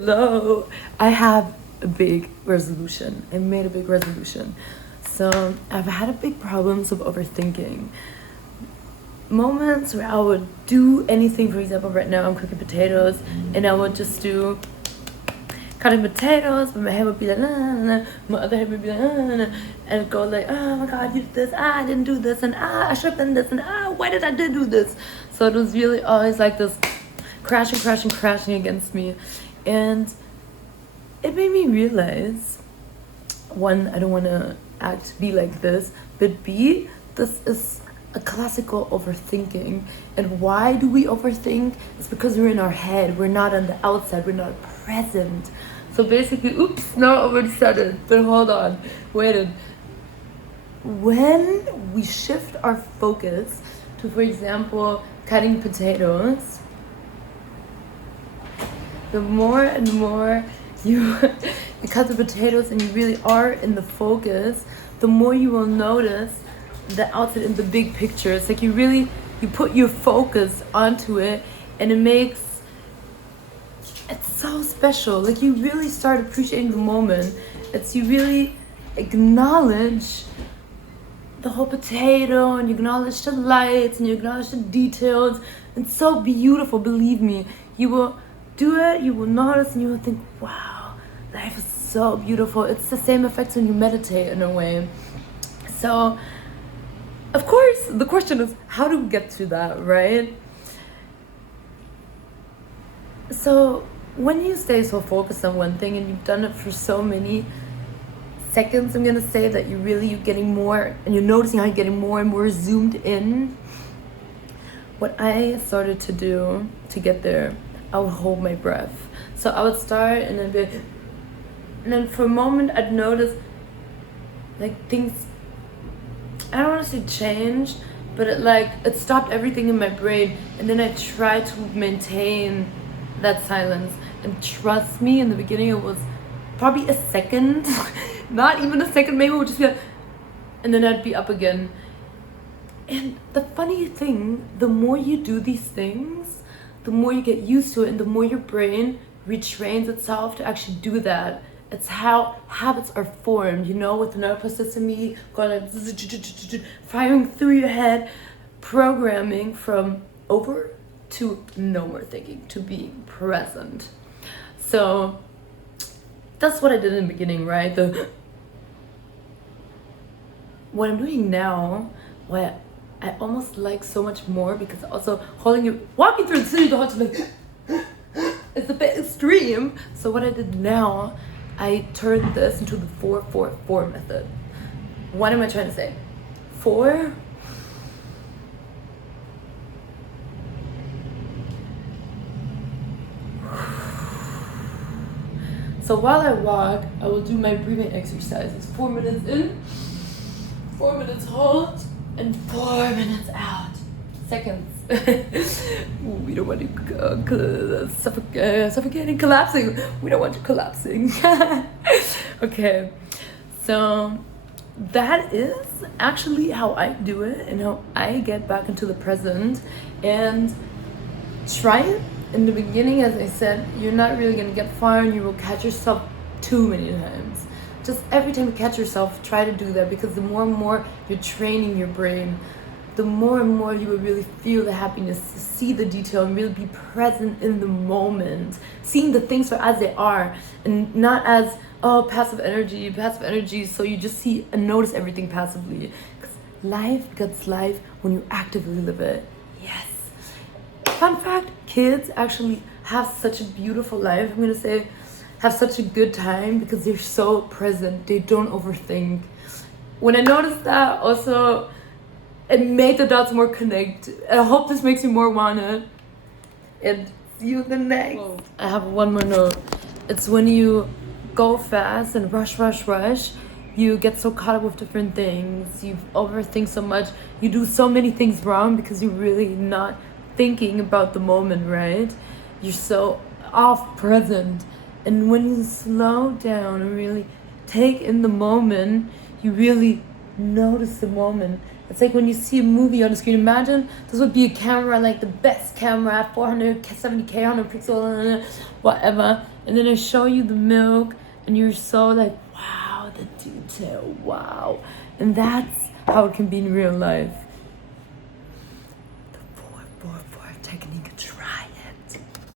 Hello. I have a big resolution. I made a big resolution. So I've had a big problems of overthinking. Moments where I would do anything, for example, right now I'm cooking potatoes and I would just do cutting potatoes, but my head would be like, nah, nah, nah. My other head would be like, nah, nah, nah. And it'd go like, oh my god, you did this, I didn't do this, and I should have done this, and why did I do this? So it was really always like this crashing against me. And it made me realize, one, I don't want to be like this, but B, this is a classical overthinking. And why do we overthink? It's because we're in our head, we're not on the outside, we're not present. So basically, oops, no, I already said it, but hold on, wait. When we shift our focus to, for example, cutting potatoes, the more and more you cut the potatoes and you really are in the focus, the more you will notice the outside in the big picture. It's like you put your focus onto it, and it's so special. Like you really start appreciating the moment. It's you really acknowledge the whole potato, and you acknowledge the lights, and you acknowledge the details. It's so beautiful, believe me. You will do it, you will notice, and you will think, wow, life is so beautiful. It's the same effect when you meditate in a way. So, of course, the question is, how do we get to that, right? So, when you stay so focused on one thing and you've done it for so many seconds, I'm gonna say that you're getting more, and you're noticing how you're getting more and more zoomed in. What I started to do to get there, I would hold my breath. So I would start and then for a moment I'd notice like things, I don't want to say change, but it stopped everything in my brain, and then I tried to maintain that silence. And trust me, in the beginning it was probably a second, not even a second, maybe it would just be like, and then I'd be up again. And the funny thing, the more you do these things, the more you get used to it, and the more your brain retrains itself to actually do that. It's how habits are formed, with the nervous system going like firing through your head, programming from over to no more thinking, to being present. So that's what I did in the beginning, right? What I'm doing now, what I almost like so much more, because also walking through the city the whole time, it's a bit extreme. So what I did now, I turned this into the 4-4-4 method. What am I trying to say? 4. So while I walk, I will do my breathing exercises. 4 minutes in, 4 minutes hold, and 4 minutes out. Seconds. We don't want to suffocating, collapsing. We don't want you collapsing. Okay, so that is actually how I do it and how I get back into the present. And try it. In the beginning, as I said, you're not really gonna get far, and you will catch yourself too many times. Just every time you catch yourself, try to do that, because the more and more you're training your brain, the more and more you will really feel the happiness, see the detail, and really be present in the moment, seeing the things for as they are, and not as, passive energy, so you just see and notice everything passively. Because life gets life when you actively live it. Yes. Fun fact, kids actually have such a beautiful life. I'm gonna say have such a good time because they're so present. They don't overthink. When I noticed that, also, it made the dots more connect. I hope this makes you more wanna. And see you in the next. Whoa. I have one more note. It's when you go fast and rush, you get so caught up with different things. You overthink so much. You do so many things wrong because you're really not thinking about the moment, right? You're so off present. And when you slow down and really take in the moment, you really notice the moment. It's like when you see a movie on the screen. Imagine this would be a camera, like the best camera, 470K, 100 pixel, whatever. And then I show you the milk, and you're so like, wow, the detail, wow. And that's how it can be in real life.